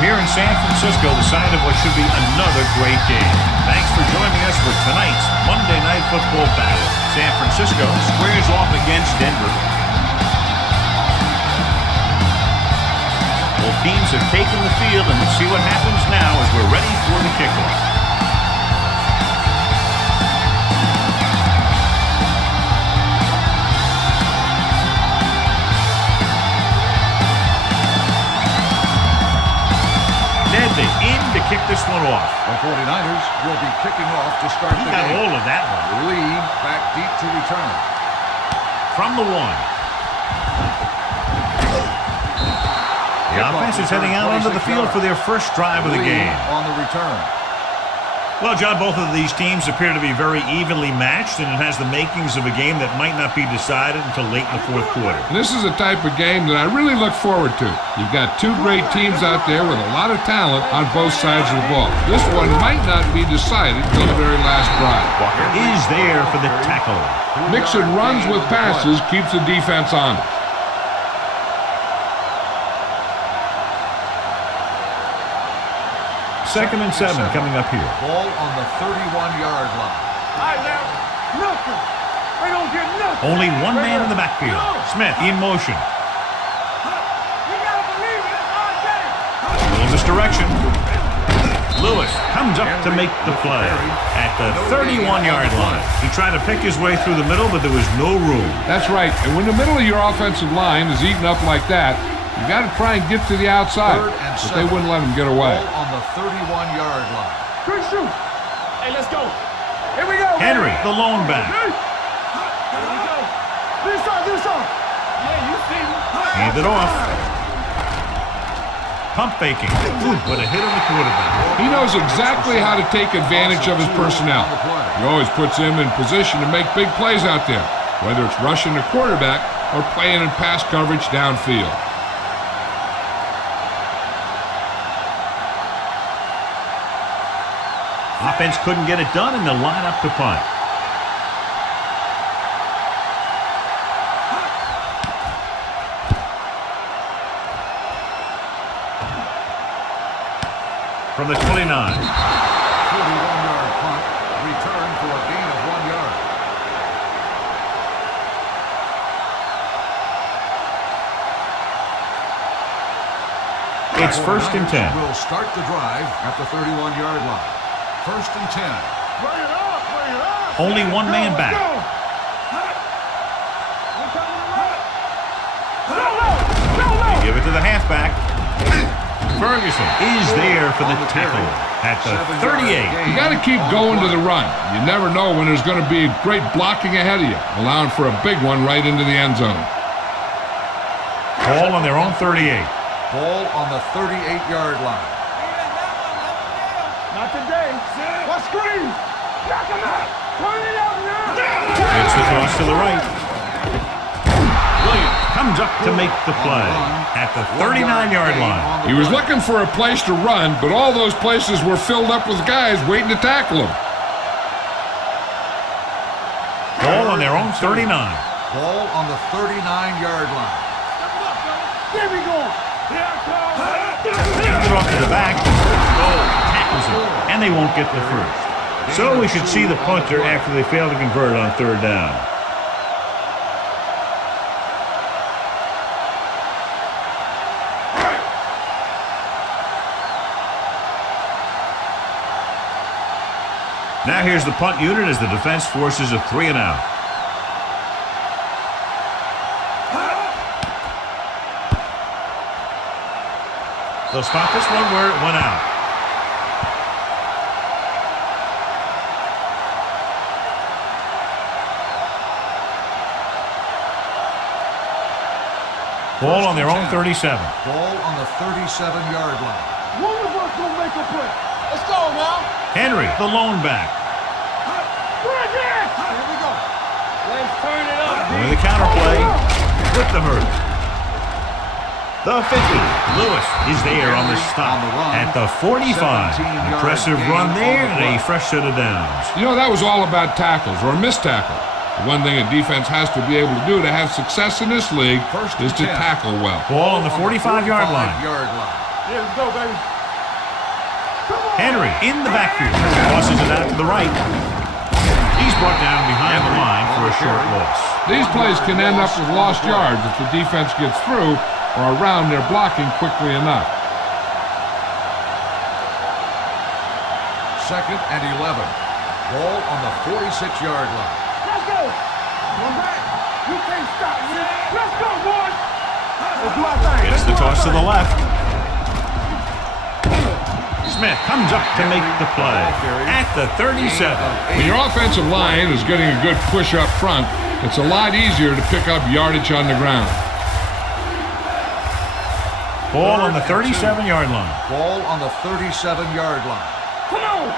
here in San Francisco, the site of what should be another great game. Thanks for joining us for tonight's Monday Night Football battle. San Francisco squares off against Denver. Both teams have taken the field, and let's see what happens now as we're ready for the kickoff. In to kick this one off. The 49ers will be kicking off to start the game. He got all of that one. Lead back deep to return. From the 1. The offense is heading out onto the field for their first drive of the game. On the return. Well, John, both of these teams appear to be very evenly matched, and it has the makings of a game that might not be decided until late in the fourth quarter. This is a type of game that I really look forward to. You've got two great teams out there with a lot of talent on both sides of the ball. This one might not be decided until the very last drive. Walker is there for the tackle. Mixing runs with passes keeps the defense honest. Second and 7 coming up here. Ball on the 31-yard line. Nothing. I don't get nothing. Only one man in the backfield. Smith in motion. You gotta believe it. It's our game. A little misdirection. Lewis comes up to make the play at the 31-yard line. He tried to pick his way through the middle, but there was no room. That's right. And when the middle of your offensive line is eaten up like that, you got to try and get to the outside, but they wouldn't let him get away. Ball on the 31-yard line. Good shoot. Hey, let's go. Here we go. Henry, the lone back. Here we go. This on. Yeah, you see me. Hand it off. Pump faking. Ooh, what a hit on the quarterback. He knows exactly how to take advantage of his personnel. He always puts him in position to make big plays out there, whether it's rushing the quarterback or playing in pass coverage downfield. Offense couldn't get it done, and they'll line up to punt. From the 29. 41-yard punt. Return for a gain of 1 yard. It's first and 10. We'll start the drive at the 31-yard line. First and 10. Bring it up. Only one man back. They give it to the halfback. Ferguson is there for the tackle at the 38. You got to keep going to the run. You never know when there's going to be great blocking ahead of you, allowing for a big one right into the end zone. Ball on their own 38. Ball on the 38-yard line. Not today. What screen? Knock him out. Turn it out now. It's the toss to the right. Williams comes up to make the play at the 39-yard line. He was looking for a place to run, but all those places were filled up with guys waiting to tackle him. Ball on their own 39. Ball on the 39-yard line. There we go. Hands it off to the back. Tackles him, and they won't get the first. So we should see the punter after they fail to convert on third down. Now here's the punt unit as the defense forces a 3-and-out. They'll spot this one where it went out. Ball on their own 37. Ball on the 37-yard line. One of us will make a play. Let's go now. Henry, the lone back. Bring it. Here we go. Let's turn it up. With the counterplay with the hurdle. The 50. Lewis is there on the stop at the 45. Impressive run there and a fresh set of downs. You know, that was all about tackles or missed tackle. The one thing a defense has to be able to do to have success in this league is to tackle well. Ball on the 45-yard line. Yeah, let's go, baby. Henry in the backfield. Tosses it out to the right. He's brought down behind the line for a short loss. These plays can end up with lost yards if the defense gets through or around their blocking quickly enough. 2nd and 11. Ball on the 46-yard line. Let's go. One back. You can't stop me. Let's go, boys. Let's do our thing. Gets the toss to the left. Smith comes up to make the play at the 37. When your offensive line is getting a good push up front, it's a lot easier to pick up yardage on the ground. Ball on the 37-yard line. Ball on the 37-yard line. Come on.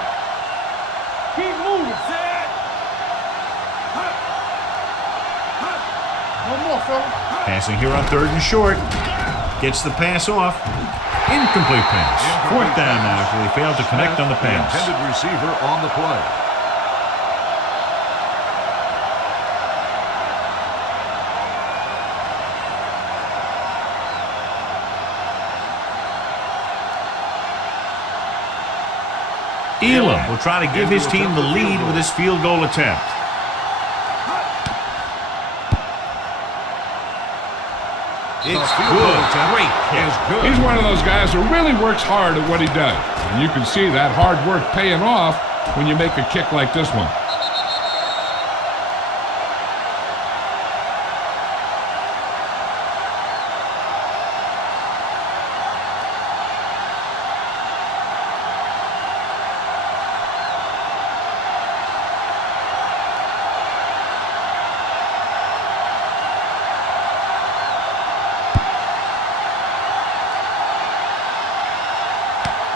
Keep moving, Zed. No more, fella. Passing here on 3rd and short. Gets the pass off. Incomplete pass. 4th down now after they failed to connect on the pass. The intended receiver on the play. Elam will try to give his team the lead with his field goal attempt. It's good. Great kick. He's one of those guys who really works hard at what he does. And you can see that hard work paying off when you make a kick like this one.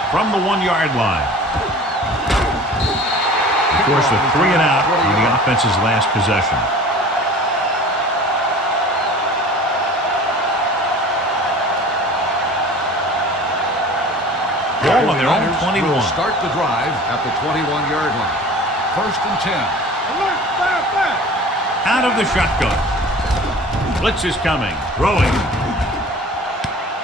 From the 1-yard line. Of course, a 3 and out on the offense's last possession. Ball on their own 21. Start the drive at the 21-yard line. 1st and 10. Alert, fire. Out of the shotgun. Blitz is coming. Throwing.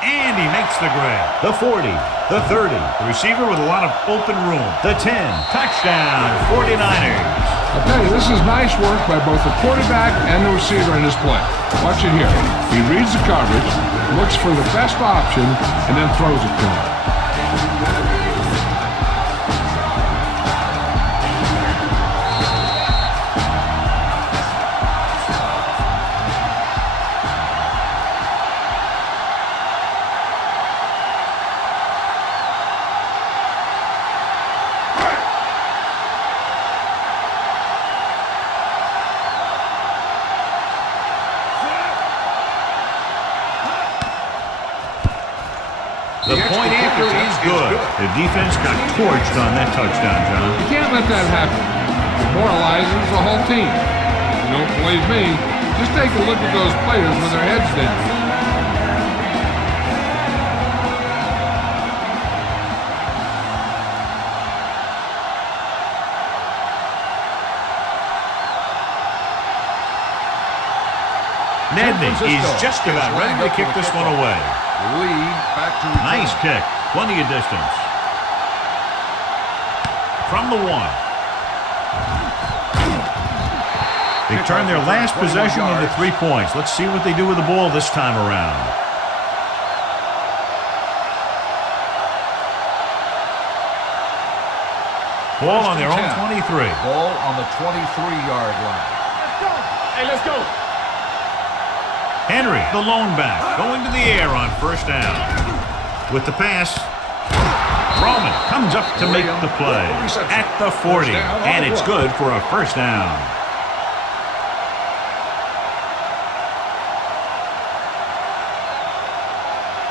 And he makes the grab. The 40, the 30. The receiver with a lot of open room. The 10. Touchdown, 49ers. I'll tell you, this is nice work by both the quarterback and the receiver in this play. Watch it here. He reads the coverage, looks for the best option, and then throws it to him. The point after is good. The defense got torched on that touchdown, John. You can't let that happen. It demoralizes the whole team. If you don't believe me, just take a look at those players with their heads down. Nedney is just about ready to kick this one away. Lead back to return. Nice kick. Plenty of distance. From the 1. They turn their last possession into 3 points. Let's see what they do with the ball this time around. Ball on their own 23. Ball on the 23-yard line. Let's go. Hey, let's go. Henry, the lone back, going to the air on 1st down. With the pass, Roman comes up to make the play at the 40, and it's good for a 1st down.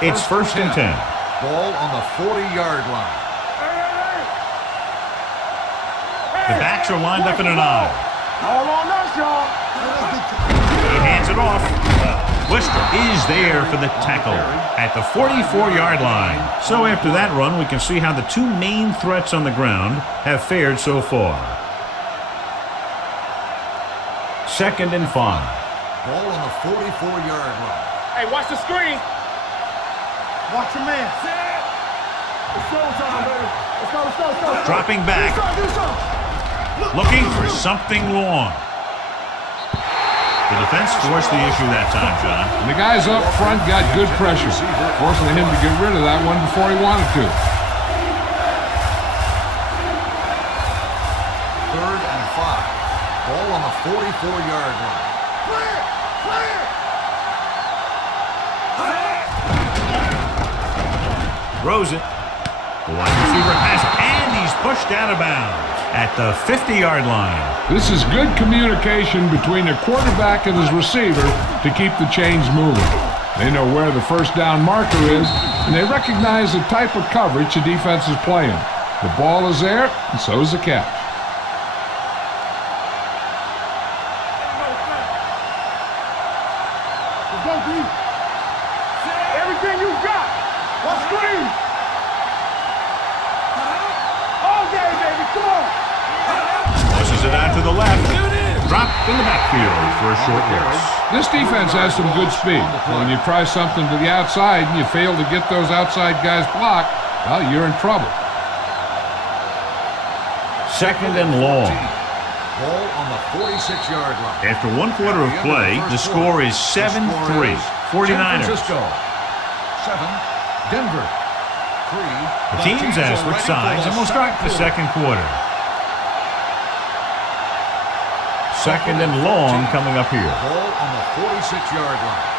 It's 1st and 10. Ball on the 40-yard line. The backs are lined up in an eye. All on us, y'all. He hands it off. Worcester is there for the tackle at the 44-yard line. So after that run, we can see how the 2 main threats on the ground have fared so far. 2nd and 5. Ball on the 44-yard line. Hey, watch the screen. Watch your man. It's showtime, baby. Dropping back. Looking for something long. The defense forced the issue that time, John. And the guys up front got good pressure, forcing him to get rid of that one before he wanted to. 3rd and 5. Ball on the 44-yard line. Throws it. The wide receiver has it, and he's pushed out of bounds at the 50-yard line. This is good communication between the quarterback and his receiver to keep the chains moving. They know where the first down marker is, and they recognize the type of coverage the defense is playing. The ball is there, and so is the catch. Everything you got. Let's scream. All day, baby. Come on. Pushes it out to the left. Dropped in the backfield for a short loss. This defense has some good speed. When you try something to the outside and you fail to get those outside guys blocked, well, you're in trouble. 2nd and long. Ball on the 46-yard line. After 1 quarter of play, the score is 7-3. 49ers. San Francisco. 7. Denver. 3. The teams have switched sides, and we'll start the second quarter. 2nd and long coming up here. Ball on the 46-yard line.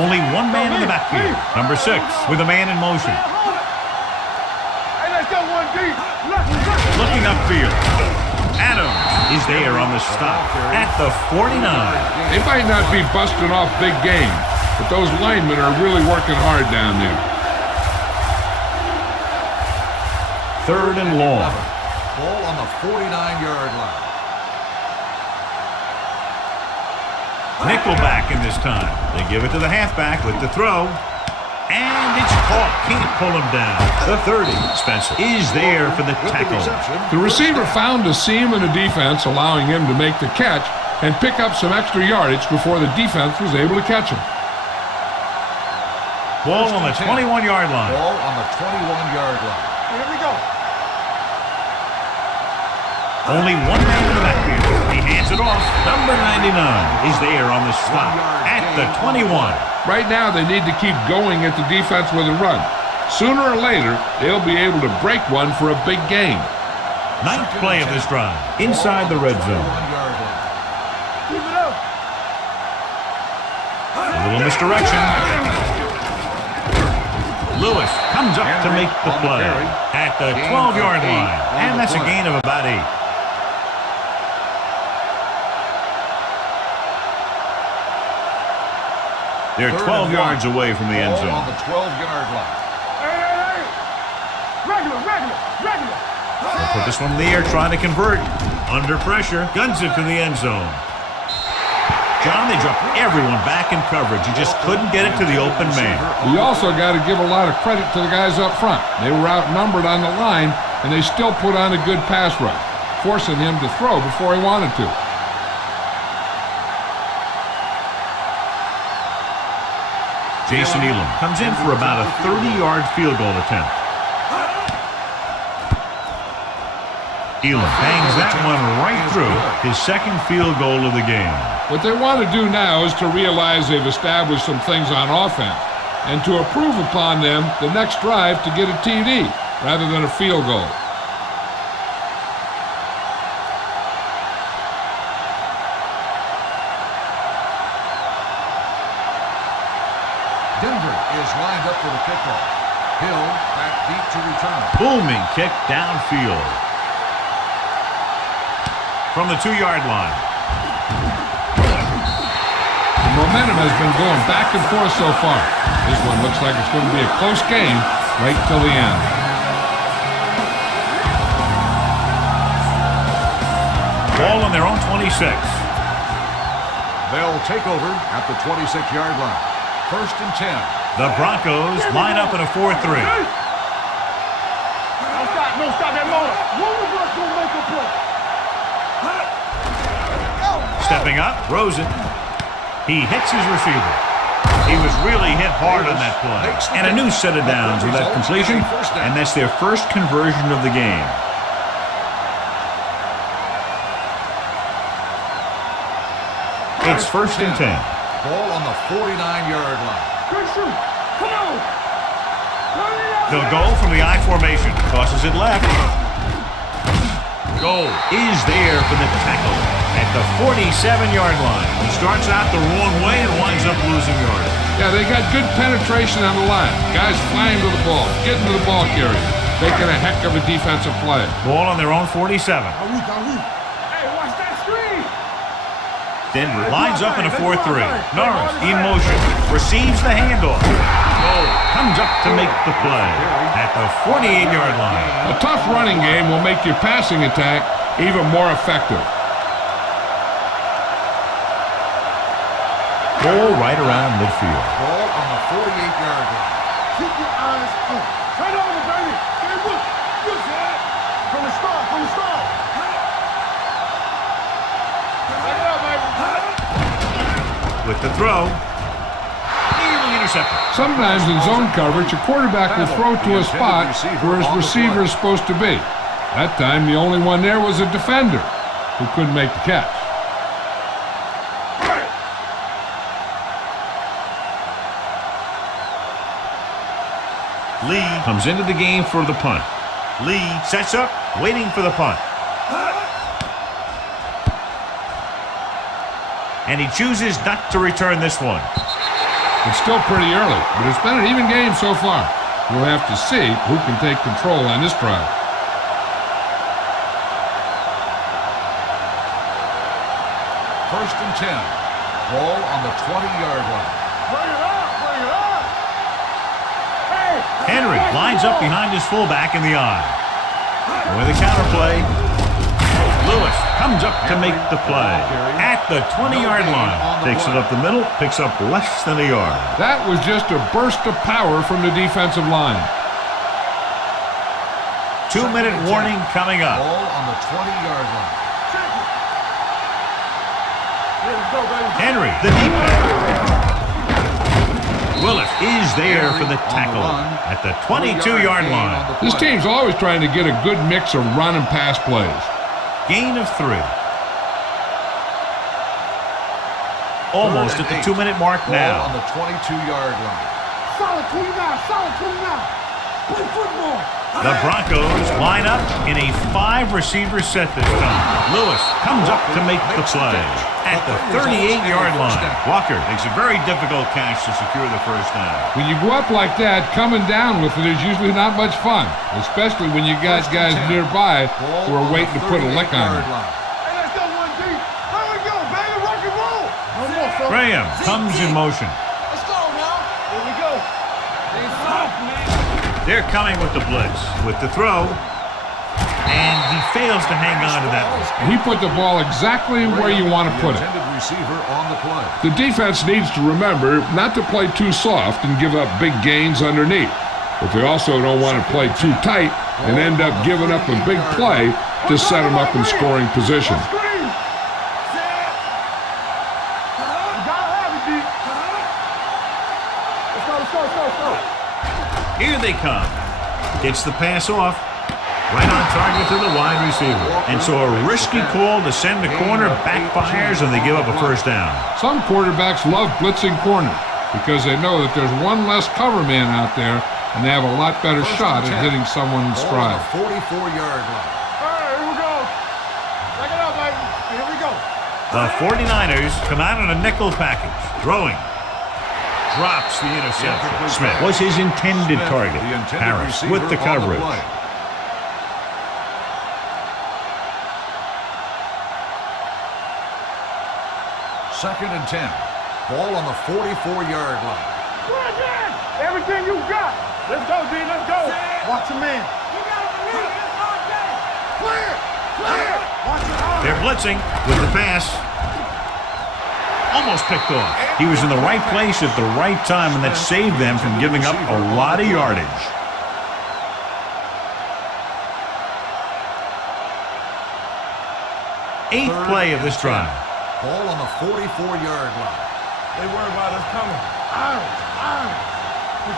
Only one man in the backfield. Number 6 with a man in motion. Hey, let's go 1 deep. Looking upfield. Adams is there on the stop at the 49. They might not be busting off big game, but those linemen are really working hard down there. 3rd and long. Ball on the 49-yard line. Nickelback in this time. They give it to the halfback with the throw. And it's caught. Can't pull him down. The 30, Spencer, is there for the tackle. The receiver found a seam in the defense, allowing him to make the catch and pick up some extra yardage before the defense was able to catch him. Ball on the 21-yard line. Ball on the 21-yard line. Here we go. Only one man in the backfield. He hands it off. Number 99 is there on the stop at the 21. Right now, they need to keep going at the defense with a run. Sooner or later, they'll be able to break one for a big game. 9th play of this drive. Inside the red zone. Keep it up. A little misdirection. Lewis comes up to make the play at the 12-yard line. And that's a gain of about 8. They're 12 yards away from the end zone. On the 12-yard line. Hey. Regular. They'll put this one in the air, trying to convert. Under pressure, guns it to the end zone. John, they dropped everyone back in coverage. You just couldn't get it to the open man. You also got to give a lot of credit to the guys up front. They were outnumbered on the line, and they still put on a good pass rush, forcing him to throw before he wanted to. Jason Elam comes in for about a 30-yard field goal attempt. Elam bangs that one right through, his second field goal of the game. What they want to do now is to realize they've established some things on offense and to improve upon them the next drive to get a TD rather than a field goal. Denver is lined up for the kickoff. Hill back deep to return. Booming kick downfield. From the 2-yard line. The momentum has been going back and forth so far. This one looks like it's going to be a close game right till the end. Ball on their own 26. They'll take over at the 26-yard line. 1st and 10. The Broncos line up in a 4-3. No stop that motor. One of us gonna make a play. Stepping up, throws it. He hits his receiver. He was really hit hard on that play. And a new set of downs with that completion, and that's their first conversion of the game. It's 1st and 10. Ball on the 49-yard line. Good shoot. Come on. They'll go from the I formation. Tosses it left. Goal is there for the tackle at the 47-yard line. He starts out the wrong way and winds up losing yardage. Yeah, they got good penetration on the line. Guys flying to the ball, getting to the ball carrier, making a heck of a defensive play. Ball on their own 47. Hey, watch that screen. Denver lines up in a 4-3. Norris in motion. Receives the handoff. Goal comes up to make the play at the 48-yard line. A tough running game will make your passing attack even more effective. Ball right around midfield. Ball on the 48-yard line. Keep your eyes on. Turn over, baby. Hey, look. Good shot. From the start. Back it up, baby. With the throw. Nearly intercepted. Sometimes in zone coverage, a quarterback will throw to a spot where his receiver is supposed to be. That time, the only one there was a defender who couldn't make the catch. Lee comes into the game for the punt. Lee sets up, waiting for the punt. And he chooses not to return this one. It's still pretty early, but it's been an even game so far. We'll have to see who can take control on this drive. First and 10. Ball on the 20-yard line. Bring it up. Hey. Henry lines up behind his fullback in the eye. And with a counter play, Lewis comes up to make the play at the 20-yard line. Takes it up the middle, picks up less than a yard. That was just a burst of power from the defensive line. 2-minute warning coming up. Ball on the 20-yard line. Let's go, baby. Henry, the deep pass. Willis is there for the tackle at the 22-yard line. This team's always trying to get a good mix of run and pass plays. Gain of 3. Almost at the 2-minute mark now. On the 22-yard line. Solid 29. Play football. The Broncos line up in a 5-receiver set this time. Lewis comes up to make the play at the 38-yard line. Walker makes a very difficult catch to secure the first down. When you go up like that, coming down with it is usually not much fun, especially when you got guys nearby who are waiting to put a lick on you. Hey, let's go, 1D. Here we go, baby. Rock and roll. No more, son. Graham comes in motion. Let's go now. Here we go. Hey, soft, man. They're coming with the blitz, with the throw, and he fails to hang on to that one. He put the ball exactly where you want to put it. Receiver on the play. The defense needs to remember not to play too soft and give up big gains underneath. But they also don't want to play too tight and end up giving up a big play to set them up in scoring position. Here they come. Gets the pass off. Right on target to the wide receiver. And so a risky call to send the corner backfires and they give up a first down. Some quarterbacks love blitzing corners because they know that there's one less cover man out there and they have a lot better shot at hitting someone in stride. 44-yard line. All right, here we go. Check it out, baby. Here we go. The 49ers come out in a nickel package. Throwing. Drops the interception. Smith was his intended target. Harris with the coverage. Second and 10. Ball on the 44-yard line. Everything you got. Let's go, D. Let's go. Watch your man. Clear. Watch your arm. They're blitzing with the pass. Almost picked off. He was in the right place at the right time, and that saved them from giving up a lot of yardage. Eighth play of this drive. Ball on the 44-yard line. They worry about us coming.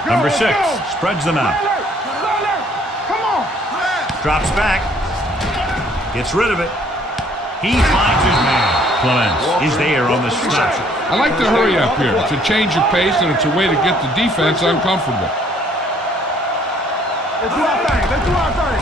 Number 6 spreads them out. Come on. Drops back. Gets rid of it. He finds his man. Clements is there on the stop. I like to hurry up here. It's a change of pace, and it's a way to get the defense uncomfortable. Let's do our thing. Let's do our thing.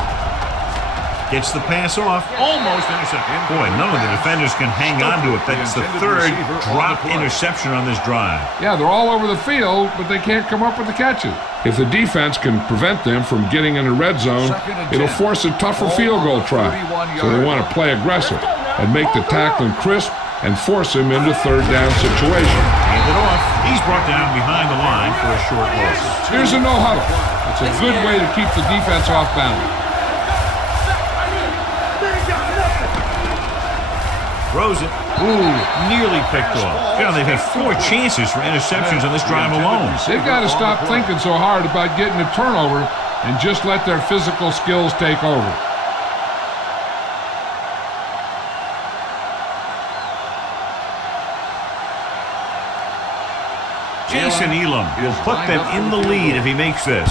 Gets the pass off. Almost intercepted. Boy, none of the defenders can hang on to it. That's the third drop interception on this drive. Yeah, they're all over the field, but they can't come up with the catches. If the defense can prevent them from getting in the red zone, it'll force a tougher field goal try. So they want to play aggressive and make the tackling crisp and force him into third down situation. Hand it off. He's brought down behind the line for a short loss. Here's a no huddle. It's a good way to keep the defense off balance. Throws it. Ooh, nearly picked off. You know, they've had 4 chances for interceptions on this drive alone. They've got to stop thinking so hard about getting a turnover and just let their physical skills take over. Jason Elam will put them in the lead if he makes this.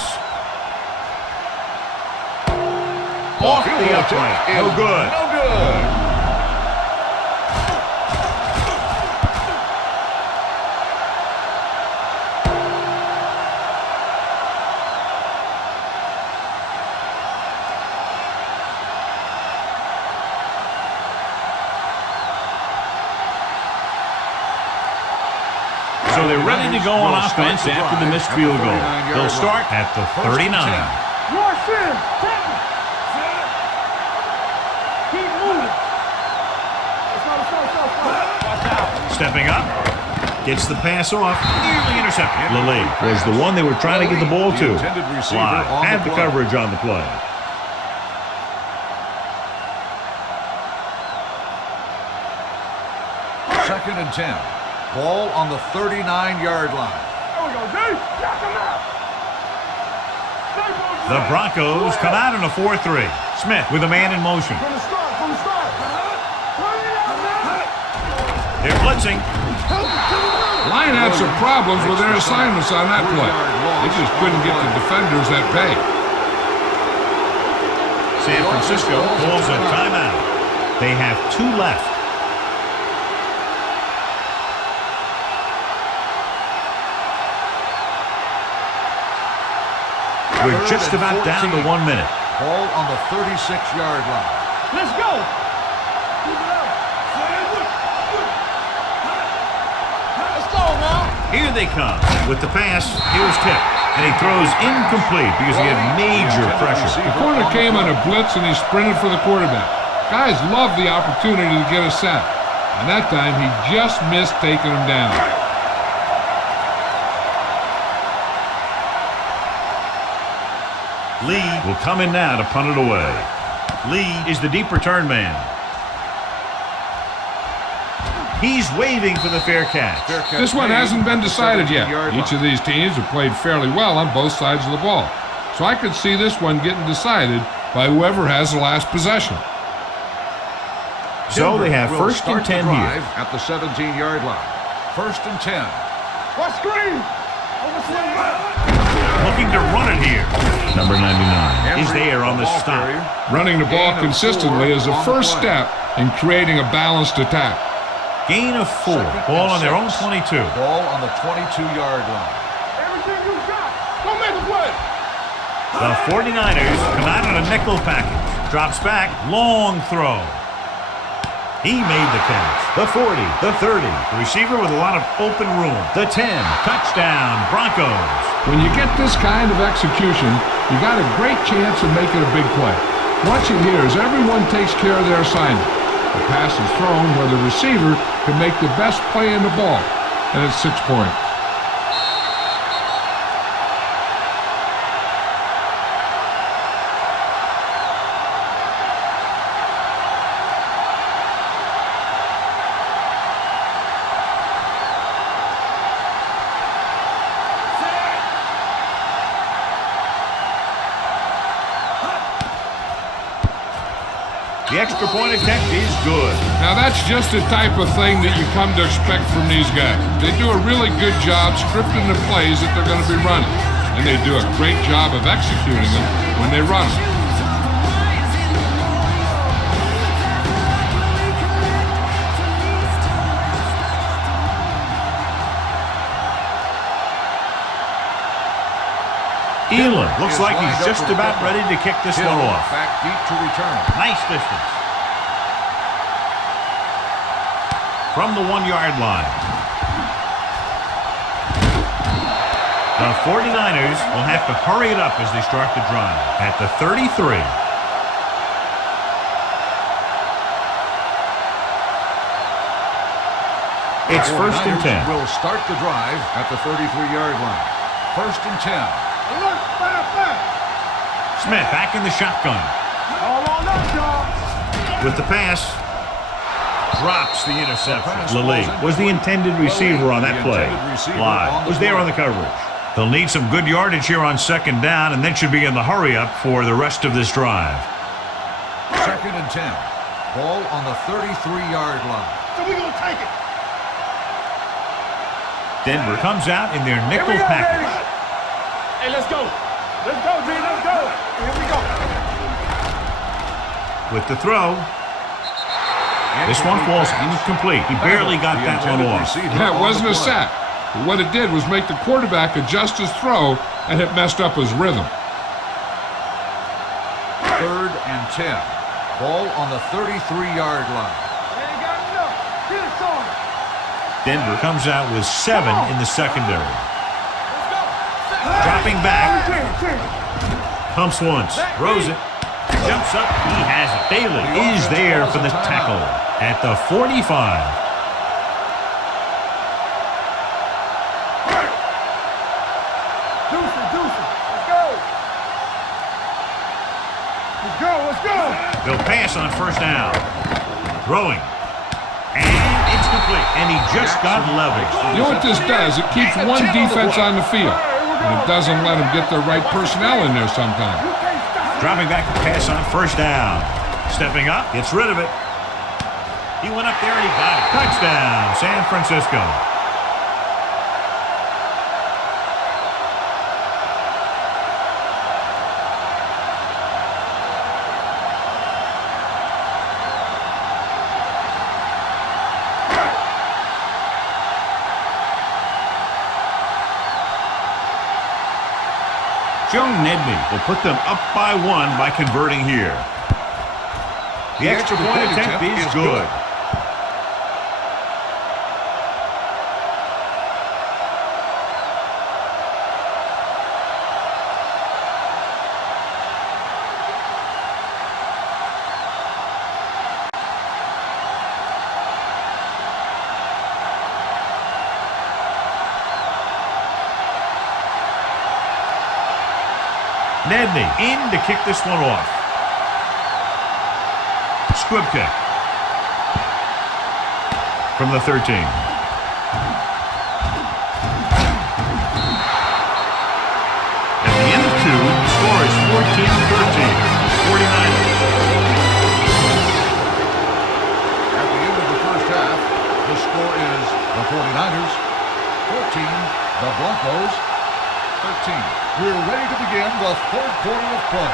Off the upright. No good. No good. So they're ready to go on offense after the missed field goal. They'll start at the 39. Keep moving. Stepping up. Gets the pass off. Nearly intercepted. Lilly was the one they were trying to get the ball to. Fly had the coverage on the play. Second and 10. Ball on the 39-yard line. There we go, D. Knock him out. The Broncos come out in a 4-3. Smith with a man in motion. From the start, from the start. They're blitzing. Lion had some problems with their assignments on that play. They just couldn't get the defenders that pay. San Francisco calls a timeout. They have 2 left. We're just about down to 1 minute. Ball on the 36-yard line. Let's go. Let's go now. Here they come. With the pass, it was tipped. And he throws incomplete because he had major pressure. The corner came on a blitz and he sprinted for the quarterback. Guys love the opportunity to get a sack. And that time he just missed taking him down. Lee will come in now to punt it away. Lee is the deep return man. He's waving for the fair catch. This one hasn't been decided yet. Each of these teams have played fairly well on both sides of the ball. So I could see this one getting decided by whoever has the last possession. So they have first and 10 here. At the 17-yard line. First and 10. What screen? Looking to run it here. Number 99 is there on the stop. Running the ball consistently is the first step in creating a balanced attack. Gain of 4. Ball on their own 22. Ball on the 22-yard line. Everything you got. Don't make a play. The 49ers come out in a nickel package. Drops back. Long throw. He made the catch. The 40, the 30. The receiver with a lot of open room. The 10. Touchdown, Broncos. When you get this kind of execution, you got a great chance of making a big play. Watch it here as everyone takes care of their assignment. The pass is thrown where the receiver can make the best play in the ball, and it's 6 points. The extra point attempt is good. Now that's just the type of thing that you come to expect from these guys. They do a really good job scripting the plays that they're going to be running. And they do a great job of executing them when they run them. Elam looks like he's just about ready to kick this one off. Back deep to return. Nice distance. From the 1-yard line. The 49ers will have to hurry it up as they start the drive at the 33. It's 1st and 10. Will start the drive at the 33-yard line. 1st and 10. Smith back in the shotgun. With the pass. Drops the interception. Lilly was the intended receiver on that play. Bly was there on the coverage. They'll need some good yardage here on 2nd down and then should be in the hurry up for the rest of this drive. 2nd and 10. Ball on the 33-yard line. So we're going to take it. Denver comes out in their nickel package. Hey, let's go. Let's go, G. Let's go. Here we go. With the throw. This one falls incomplete. He barely got that one off. Yeah, it wasn't a sack. But what it did was make the quarterback adjust his throw, and it messed up his rhythm. 3rd and 10. Ball on the 33-yard line. Ain't got enough. Get it, son. Denver comes out with 7 in the secondary. Dropping back. Pumps once. Throws it. Jumps up. He has it. Bailey is there for the tackle at the 45. Let's go. They'll pass on 1st down. Throwing. And it's complete. And he just got leveled. You know what this does? It keeps one defense on the field. And it doesn't let them get the right personnel in there sometimes. Dropping back to pass on 1st down. Stepping up, gets rid of it. He went up there and he got it. Touchdown, San Francisco. Joe Nedney will put them up by 1 by converting here. The extra point attempt is good. Nedney in to kick this one off. Squib kick. From the 13. At the end of 2, the score is 14-13. 49ers. At the end of the 1st half, the score is the 49ers 14, the Broncos 13. We're ready to begin the 3rd quarter of play.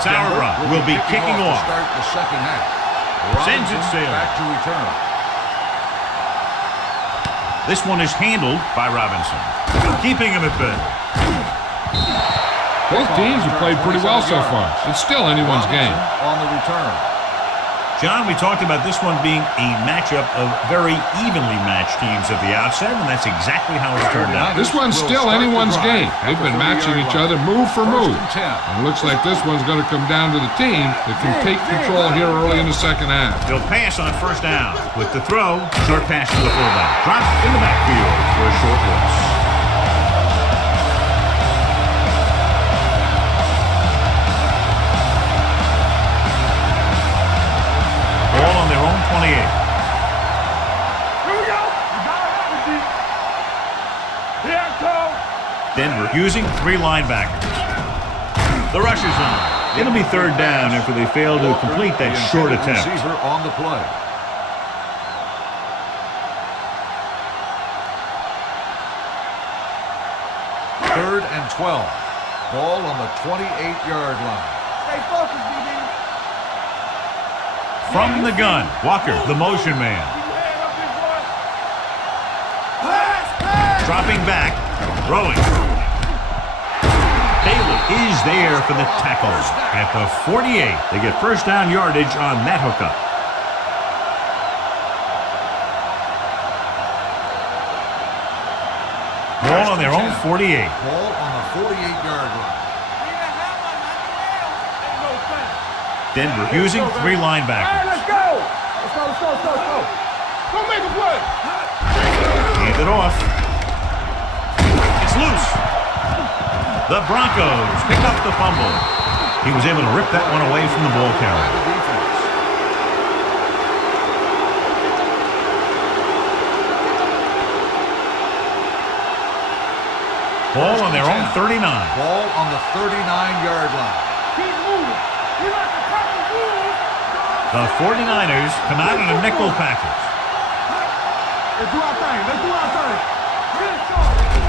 Sauerbrunn will be kicking off. To start the 2nd half. Sends it Robinson sailing. back to return. This one is handled by Robinson. Keeping him at bay. Both teams have played pretty well so far. It's still anyone's game. On the return. John, we talked about this one being a matchup of very evenly matched teams at the outset, and that's exactly how it's turned out. This one's still anyone's game. They've been matching each other move for move. And it looks like this one's going to come down to the team that can take control here early in the 2nd half. They'll pass on 1st down. With the throw, short pass to the fullback. Drop in the backfield for a short loss. Ball on their own 28. Here we go. You got it, G. Here I come. Denver using 3 linebackers. The rush is on. It'll be 3rd down after they fail to complete that short attempt. Receiver on the play. Third and 12. Ball on the 28-yard line. Stay focused, DB. From the gun, Walker, the motion man. Keep your head up, big boy. Pass. Dropping back, throwing. Taylor is there for the tackle at the 48. They get 1st down yardage on that hookup. Ball on their own 48. Ball on the 48-yard line. Denver using 3 All right, linebackers. let's go. Let's go. Go make a play. Hand it off. It's loose. The Broncos pick up the fumble. He was able to rip that one away from the ball carrier. Ball on their own 39. Ball on the 39-yard line. Keep moving. We like to cut the rules. The 49ers come out in a nickel package. Let's do our thing.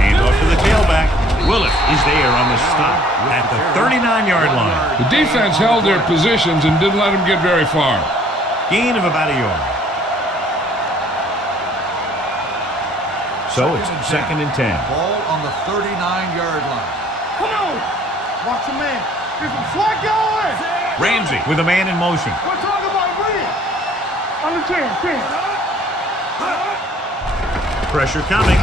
Hand off to the tailback. Willis is there on the stop at the 39-yard line. The defense held their positions and didn't let them get very far. Gain of about a yard. So it's 2nd and 10. Ball on the 39-yard line. Come on. Watch the man. There's some slack going. Ramsey with a man in motion. We're talking about win. On the 10. Pressure coming.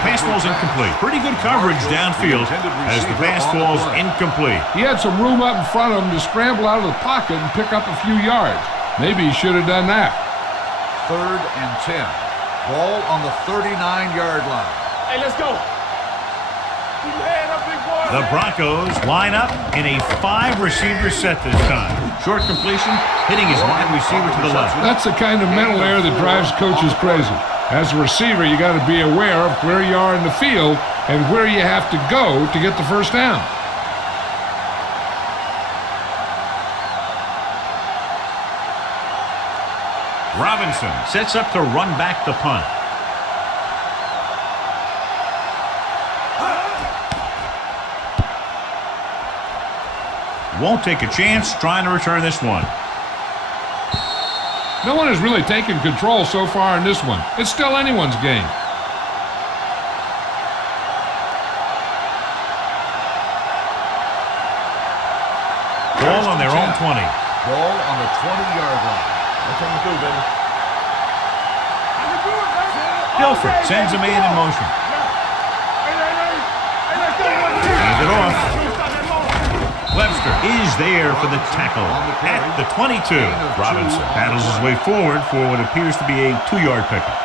Pass falls incomplete. Pretty good coverage downfield as the pass falls incomplete. He had some room up in front of him to scramble out of the pocket and pick up a few yards. Maybe he should have done that. 3rd and 10. Ball on the 39-yard line. Hey, let's go. Keep your head up, big boy. The Broncos line up in a 5-receiver set this time. Short completion, hitting his wide receiver to the left. That's the kind of mental error that drives coaches crazy. As a receiver, you got to be aware of where you are in the field and where you have to go to get the 1st down. Robinson sets up to run back the punt. Won't take a chance trying to return this one. No one has really taken control so far in this one. It's still anyone's game. Ball on their own 20. Ball on the 20-yard line. That's what we do, baby. Dilfer sends a man in motion. Hands it off. Webster is there for the tackle at the 22. Robinson paddles his way forward for what appears to be a 2-yard pickup.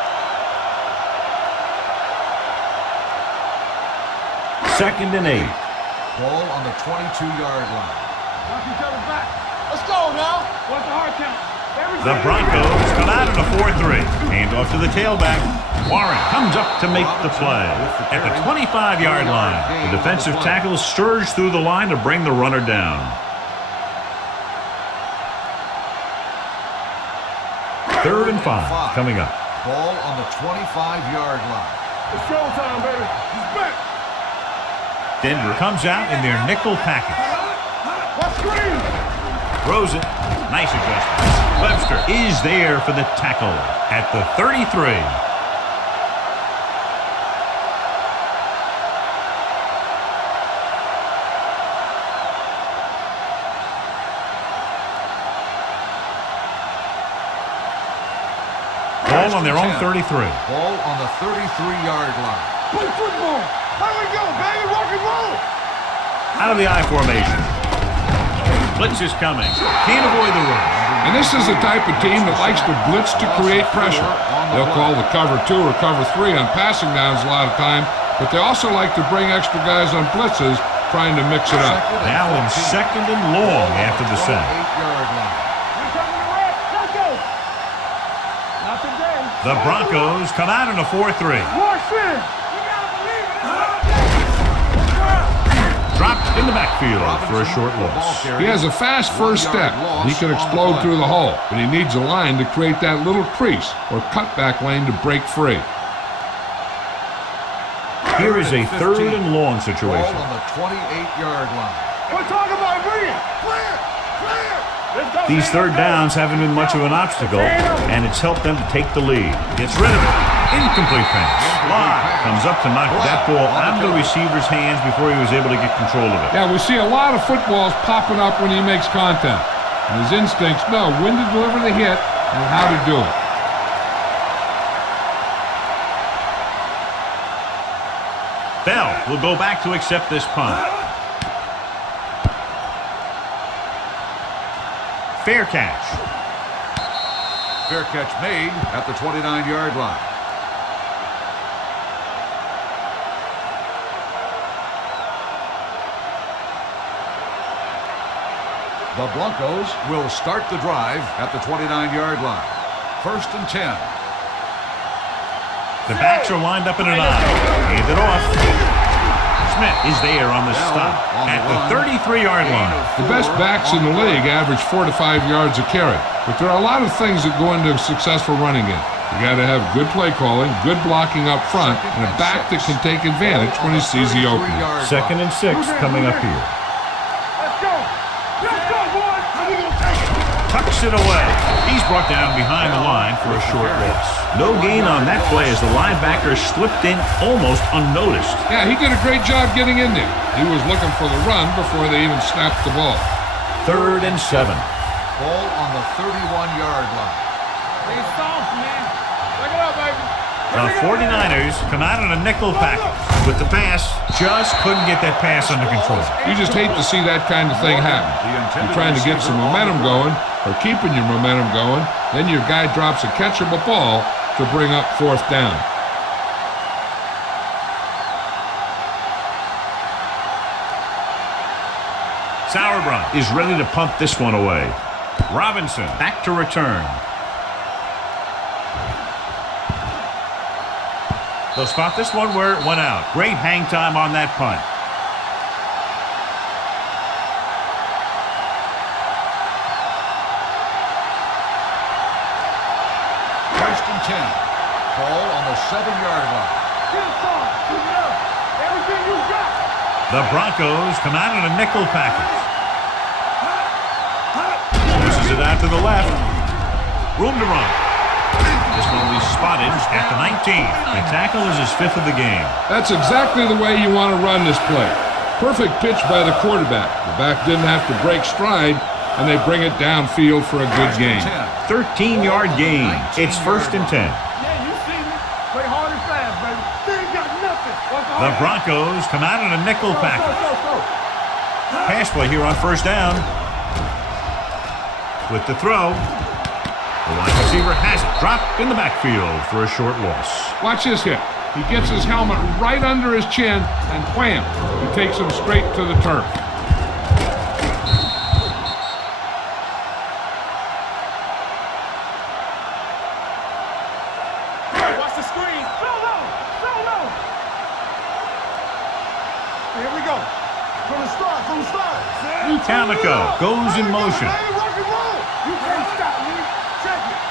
2nd and 8. Ball on the 22-yard line. Knock each other back. Let's go now. What's the hard count? The Broncos come out in a 4-3. Hand off to the tailback. Warren comes up to make the play at the 25-yard line. The defensive tackle surged through the line to bring the runner down. 3rd and 5 coming up. Ball on the 25-yard line. It's showtime, baby. He's back. Denver comes out in their nickel package. Let's screen. Throws it. Nice adjustment. Webster is there for the tackle at the 33. Ball on their own 33. Ball on the 33-yard line. Play football. How we go, baby? Rock and roll. Out of the I formation. Blitz is coming. Can't avoid the run. And this is the type of team that likes to blitz to create pressure. They'll call the cover 2 or cover 3 on passing downs a lot of time, but they also like to bring extra guys on blitzes, trying to mix it up. Now in 2nd and long after the set. 8-yard line. We coming to red. Let's go. Not today. The Broncos come out in a 4-3. Watch this. You gotta believe it. Dropped in the backfield for a short loss. He has a fast first step. He can explode through the hole, but he needs a line to create that little crease or cutback lane to break free. Here is a 3rd and long situation. Ball on the 28-yard line. We're talking about clear. Clear. These 3rd downs haven't been much of an obstacle, and it's helped them to take the lead. Gets rid of it. Incomplete pass. Comes up to knock that ball out of the receiver's hands before he was able to get control of it. Yeah, we see a lot of footballs popping up when he makes contact. And his instincts know when to deliver the hit and how to do it. Bell will go back to accept this punt. Fair catch. Fair catch made at the 29-yard line. The Broncos will start the drive at the 29-yard line. 1st and 10. The backs are lined up in an eye. Hand it off. Smith is there on the stop at the 33-yard line. The best backs in the league average 4 to 5 yards a carry, but there are a lot of things that go into a successful running game. You got to have good play calling, good blocking up front, and a back that can take advantage when he sees the opening. 2nd and 6 coming up here. Let's go. Let's go, boys. How we gonna take it? Tucks it away. He's brought down behind the line for a short loss. No gain on that play as the linebacker slipped in almost unnoticed. Yeah, he did a great job getting in there. He was looking for the run before they even snapped the ball. 3rd and 7. Ball on the 31-yard line. Stay soft, man. Look it up, baby. The 49ers come out in a nickel package. With the pass, just couldn't get that pass under control. You just hate to see that kind of thing happen. You're trying to get some momentum going, or keeping your momentum going, then your guy drops a catchable ball to bring up 4th down. Sauerbrunn is ready to punt this one away. Robinson back to return. They'll spot this one where it went out. Great hang time on that punt. First and 10. Ball on the 7-yard line. Get it soft. Keep it up. Everything you got. The Broncos come out in a nickel package. Pushes it out to the left. Room to run. This one will be spotted at the 19. The tackle is his 5th of the game. That's exactly the way you want to run this play. Perfect pitch by the quarterback. The back didn't have to break stride, and they bring it downfield for a good gain. 13-yard gain. It's 1st and 10. Yeah, you see me. Play hard and fast, baby. They ain't got nothing. The Broncos come out in a nickel package. Pass play here on 1st down. With the throw. The wide receiver has it. Dropped in the backfield for a short loss. Watch this hit. He gets his helmet right under his chin, and wham, he takes him straight to the turf. Watch the screen. So low. So low. Here we go. From the start. From the start. Calico goes in motion. Rock and roll. You can't stop me. Check it.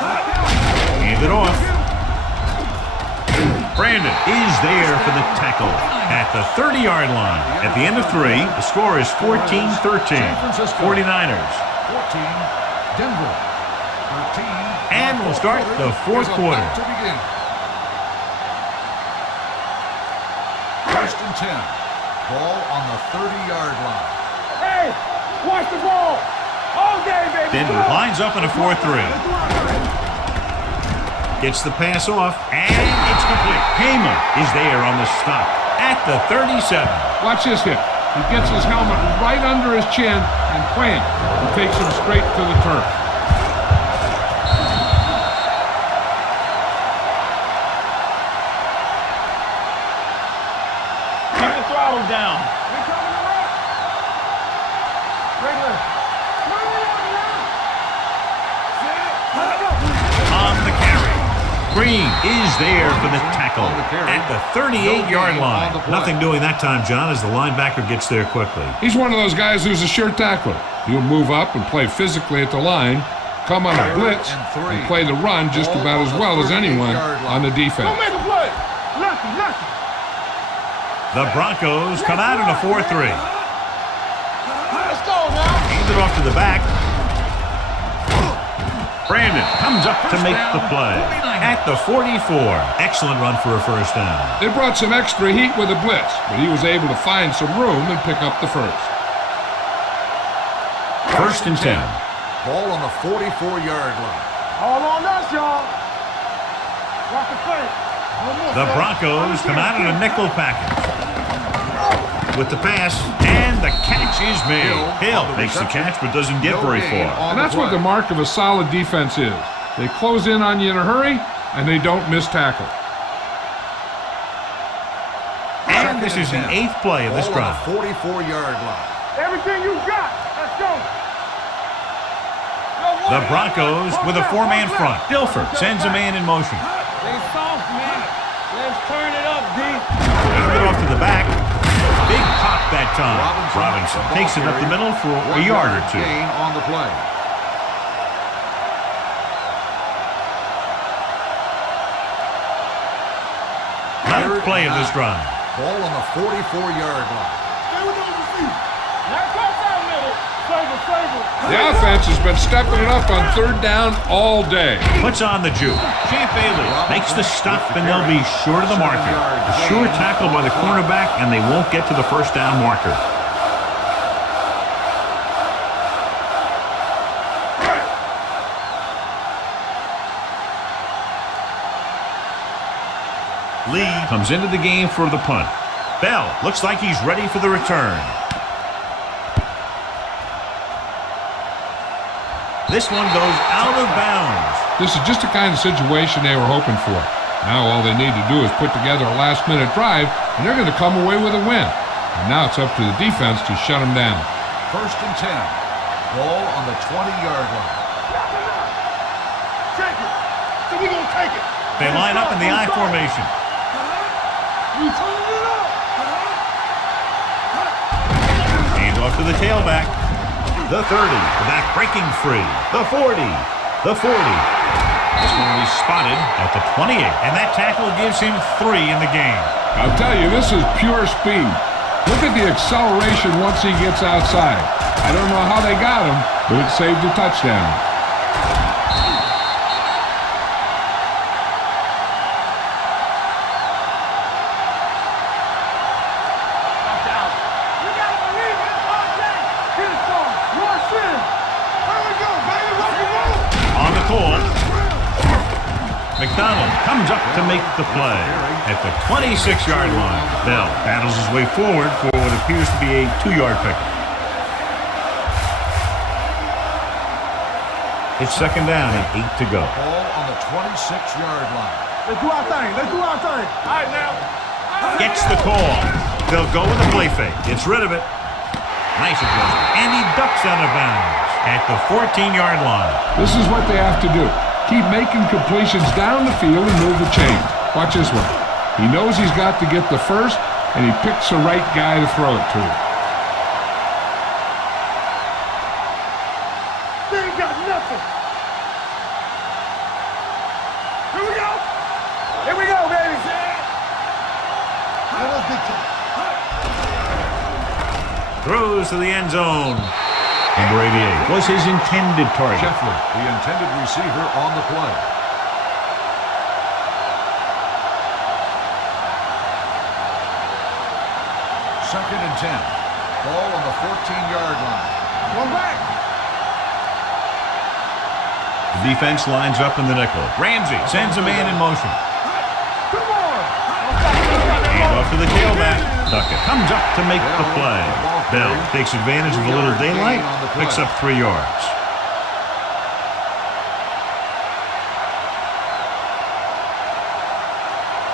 Hand it off. Brandon is there for the tackle at the 30-yard line. At the end of 3, the score is 14-13. 49ers. 14, Denver. 13. And we'll start the 4th quarter. To begin. 1st and 10. Ball on the 30-yard line. Hey, watch the ball. All day, baby. Denver lines up in a 4-3. Gets the pass off, and it's complete. Hamer is there on the stop at the 37. Watch this hit. He gets his helmet right under his chin, and wham, he takes him straight to the turf. Keep the throttle down. We coming around. Regular. On the carry. Green is there for the tackle at the 38-yard line. Nothing doing that time, John, as the linebacker gets there quickly. He's one of those guys who's a sure tackler. He'll move up and play physically at the line, come on a blitz, and play the run just about as well as anyone on the defense. Don't make a play. Lucky. The Broncos come out in a 4-3. Let's go now. Hands it off to the back. Brandon comes up to make the play at the 44. Excellent run for a first down. They brought some extra heat with a blitz, but he was able to find some room and pick up the first. First and 10. Ball on the 44-yard line. All on us, y'all. Watch the play. The Broncos come out in a nickel package. With the pass, and the catch is made. Hill makes the catch but doesn't get very far. And that's what the mark of a solid defense is. They close in on you in a hurry, and they don't miss tackle. And this is the 8th play of this drive. 44-yard line. Everything you got. Let's go. The Broncos with a 4-man front. Dilfer sends a man in motion. They soft, man. Let's turn it up, D. Hands it off to the back. Big pop that time. Robinson takes it up the middle for a yard or two. Gain on the play. Ninth play of this drive. Ball on the 44-yard line. Stay with those receivers. Now come down, middle. Save it. The offense has been stepping it up on third down all day. Puts on the juke. Champ Bailey makes the stop, and they'll be short of the marker. A sure tackle by the cornerback, and they won't get to the first down marker. Lee comes into the game for the punt. Bell looks like he's ready for the return. This one goes out of bounds. This is just the kind of situation they were hoping for. Now all they need to do is put together a last-minute drive, and they're going to come away with a win. And now it's up to the defense to shut them down. First and 10. Ball on the 20-yard line. Take it. So we're going to take it. They line up in the I formation. We turn it up. Hand off to the tailback. The 30. The back breaking free. The 40. The 40. This one will be spotted at the 28. And that tackle gives him 3 in the game. I'll tell you, this is pure speed. Look at the acceleration once he gets outside. I don't know how they got him, but it saved a touchdown. McDonald comes up to make the play at the 26-yard line. Bell battles his way forward for what appears to be a 2-yard pickup. It's second down and 8 to go. Ball on the 26-yard line. Let's do our thing. All right, now. Gets the call. They'll go with a play fake. Gets rid of it. Nice adjustment. And he ducks out of bounds at the 14-yard line. This is what they have to do. Keep making completions down the field and move the chain. Watch this one. He knows he's got to get the first, and he picks the right guy to throw it to. They ain't got nothing. Here we go, baby. Throws to the end zone. Number 88 was his intended target. Scheffler, the intended receiver on the play. Second and 10. Ball on the 14-yard line. One back. The defense lines up in the nickel. Ramsey sends a man in motion. Come on. Hand off to the tailback. Duckett comes up to make the play. Bell takes advantage of a little daylight, picks up 3 yards.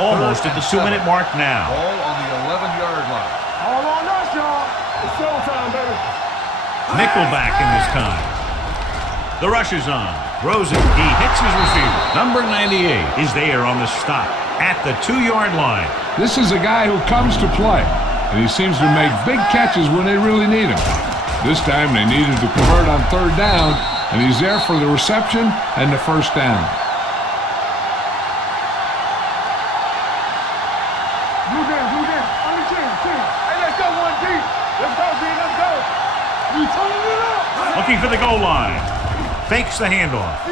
Almost at the 2-minute mark now. Ball on the 11-yard line. All on us, y'all. It's showtime, baby. Nickelback in this time. The rush is on. Throws it. He hits his receiver. Number 98 is there on the stop at the 2-yard line. This is a guy who comes to play, and he seems to make big catches when they really need him. This time they needed to convert on 3rd down, and he's there for the reception and the 1st down. Do this. On the chin. Hey, let's go, 1 deep. Let's go, D. Let's go. You turning it up. Looking for the goal line. Fakes the handoff.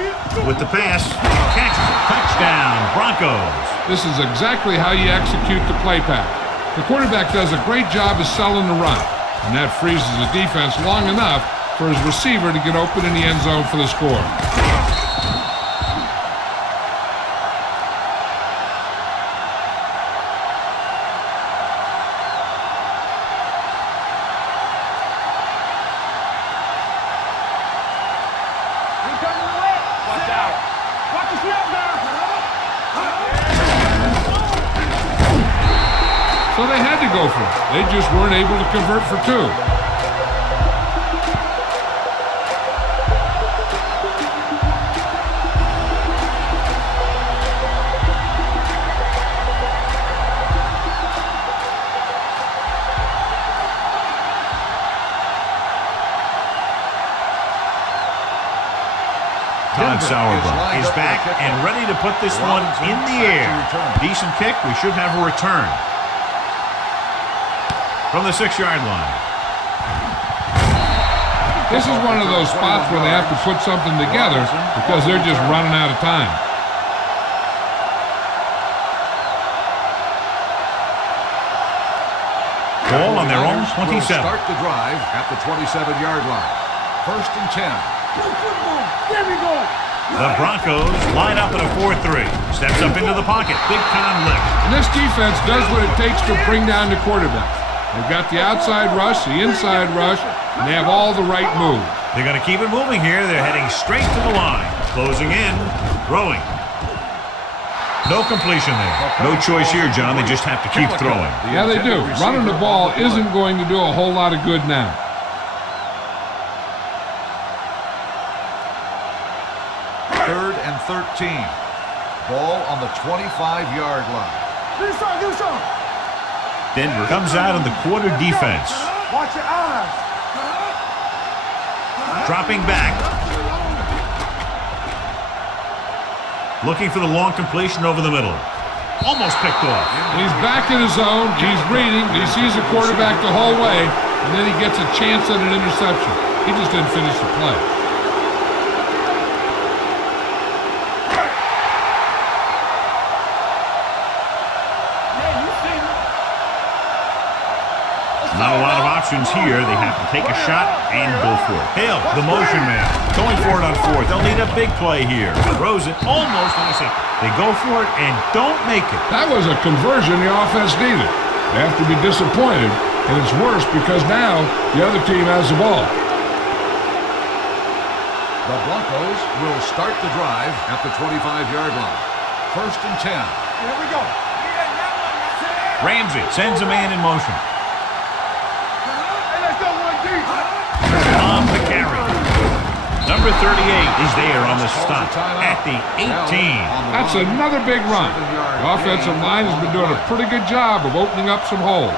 With the pass, catches it. Touchdown, Broncos. This is exactly how you execute the play pack. The quarterback does a great job of selling the run, and that freezes the defense long enough for his receiver to get open in the end zone for the score. Watch out. Watch the snap down. So they had to go for it. They just weren't able to convert for 2. Todd Sauerbrunn is back and ready to put this one in the air. Decent kick. We should have a return. From the 6-yard line. This is one of those spots where they have to put something together because they're just running out of time. Ball on their own 27. Start the drive at the 27-yard line. 1st and 10. There we go. The Broncos line up in a 4-3. Steps up into the pocket. Big time lift. And this defense does what it takes to bring down the quarterback. They've got the outside rush, the inside rush, and they have all the right moves. They're going to keep it moving here. They're heading straight to the line. Closing in. Throwing. No completion there. No choice here, John. They just have to keep throwing. Yeah, they do. Running the ball isn't going to do a whole lot of good now. Third and 13. Ball on the 25-yard line. Do some. Denver comes out in the quarter defense. Watch your eyes. Dropping back. Looking for the long completion over the middle. Almost picked off. He's back in his zone. He's reading. He sees the quarterback the whole way, and then he gets a chance at an interception. He just didn't finish the play. Not a lot of options here. They have to take a shot and go for it. Hill, the motion man, going for it on 4th. They'll need a big play here. Throws it almost intercepted. They go for it and don't make it. That was a conversion the offense needed. They have to be disappointed, and it's worse because now the other team has the ball. The Broncos will start the drive at the 25-yard line. 1st and 10. Here we go. Ramsey sends a man in motion. Hey, let's go, 1 deep. On the carry. Number 38 is there on the stop at the 18. That's another big run. The offensive line has been doing a pretty good job of opening up some holes.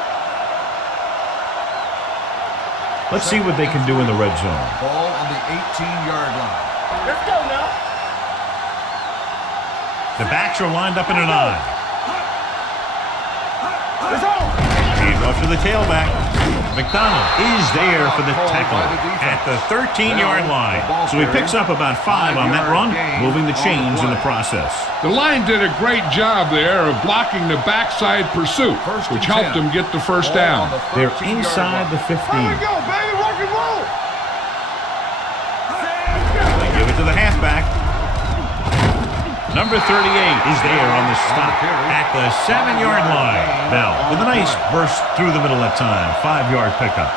Let's see what they can do in the red zone. Ball on the 18-yard line. Let's go now. The backs are lined up in an I. It's on. Hands off to the tailback. McDonald is there for the tackle at the 13-yard line. So he picks up about 5 on that run, moving the chains in the process. The line did a great job there of blocking the backside pursuit, which helped them get the 1st down. They're inside the 15. Here we go, baby. Rock and roll. They give it to the halfback. Number 38 is there on the stop at the 7-yard line. Bell with a nice burst through the middle that time. 5-yard pickup.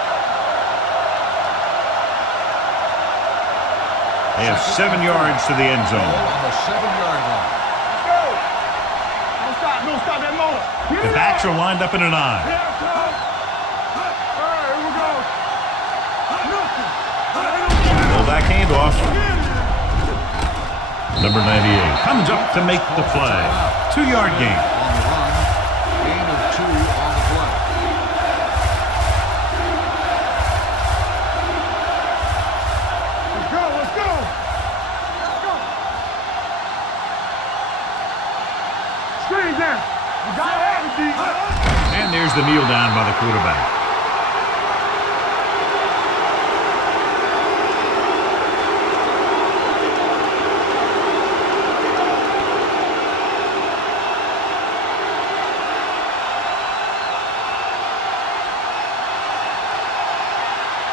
They have 7 yards to the end zone. On the 7-yard line. Go. Don't stop that motor. The backs are lined up in an I. Here it comes. All right, here we go. Nothing. Pull back handoff. Number 98 comes up to make the play. 2-yard gain. On the run, gain of 2 on the play. Let's go, let's go. Let's go. Screen down. You got it, D. And there's the kneel down by the quarterback.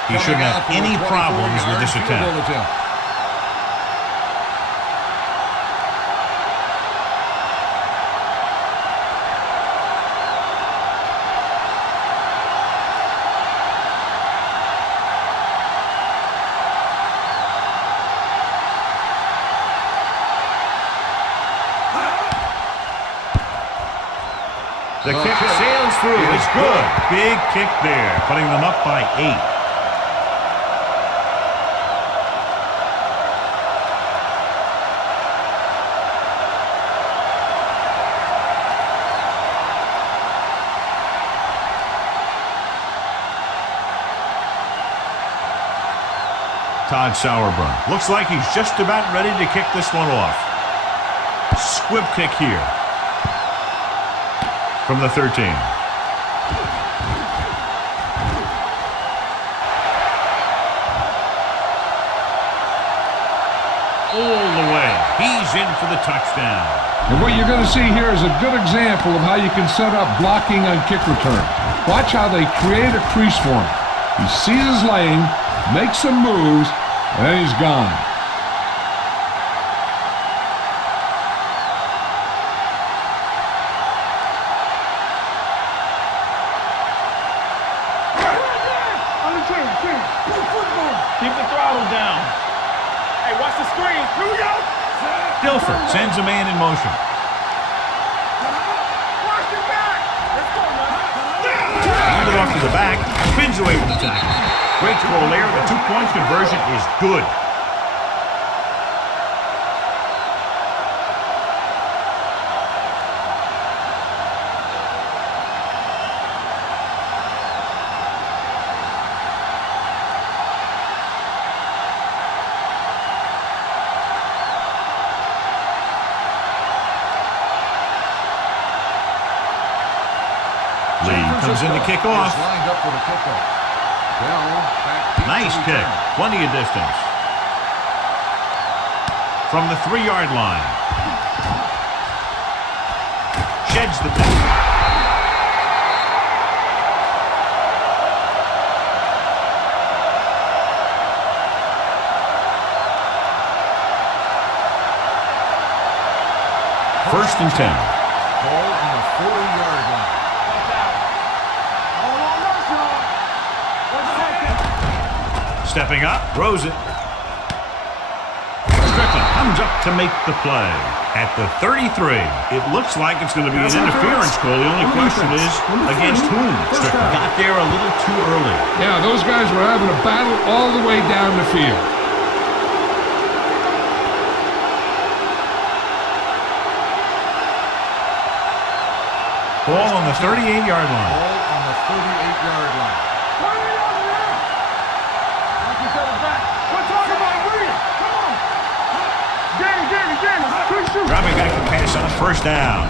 He shouldn't have any problems with this attempt. The kick sails through. It's good. Big kick there, putting them up by 8. Todd Sauerbrunn looks like he's just about ready to kick this one off. Squib kick here from the 13. All the way. He's in for the touchdown. And what you're going to see here is a good example of how you can set up blocking on kick return. Watch how they create a crease for him. He sees his lane, makes some moves, and then he's gone. Keep the throttle down. Hey, watch the screen. Here we go. Dilfer sends a man in motion. Watch your back. Let's go, man. Hand it off to the back. Spins away with the tackle. Great throw there. The 2-point conversion is good. Lee comes in to kick off. Lined up for the kickoff. Nice kick. Plenty of distance. From the 3-yard line. Sheds the tackle. First and 10. Ball on the 40-yard line. Stepping up, throws it. Strickland comes up to make the play. At the 33, it looks like it's going to be an interference call. The only question is, against whom? Strickland got there a little too early. Yeah, those guys were having a battle all the way down the field. Ball on the 38-yard line. Ball on the 38-yard line. Dropping back to pass on first down.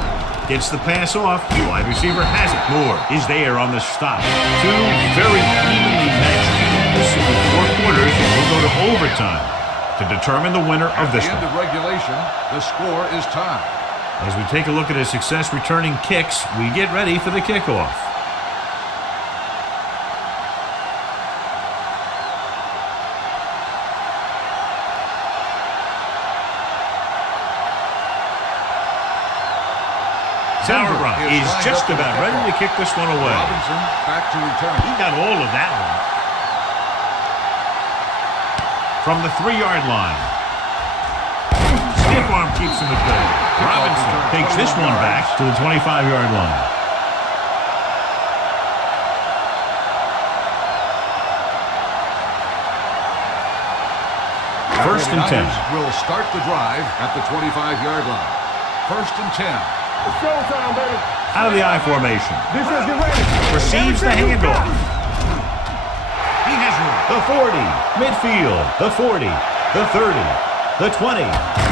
Gets the pass off. The wide receiver has it. Moore is there on the stop. 2 very evenly matched games in 4 quarters. We'll go to overtime to determine the winner of this one. At the end of regulation, the score is tied. As we take a look at his success returning kicks, we get ready for the kickoff. Sauerbrunn is just about ready to kick this one away. Robinson back to return. He got all of that one. From the 3-yard line. Stiff arm keeps him at bay. Robinson takes this one back to the 25-yard line. First and 10. Will start the drive at the 25-yard line. First and 10. It's showtime, baby. Out of the I formation. Defense, get ready. Receives the handoff. He has room. The 40. Midfield. The 40. The 30. The 20.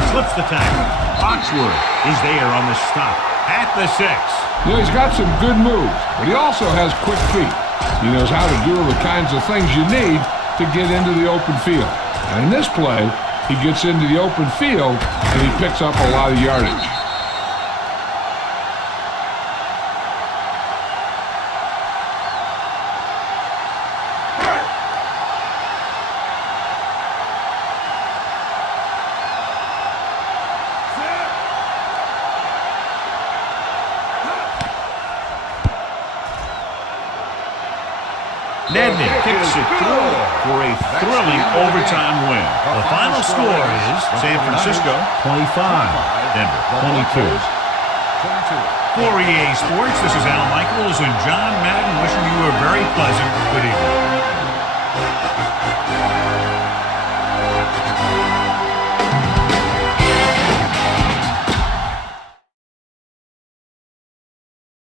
Slips the tackle. Foxworth is there on the stop at the 6. You know, he's got some good moves, but he also has quick feet. He knows how to do the kinds of things you need to get into the open field. And in this play, he gets into the open field and he picks up a lot of yardage. Nedney kicks it through for a thrilling overtime win. The final score is San Francisco 25, Denver 22. For EA Sports, this is Al Michaels and John Madden wishing you a very pleasant good evening.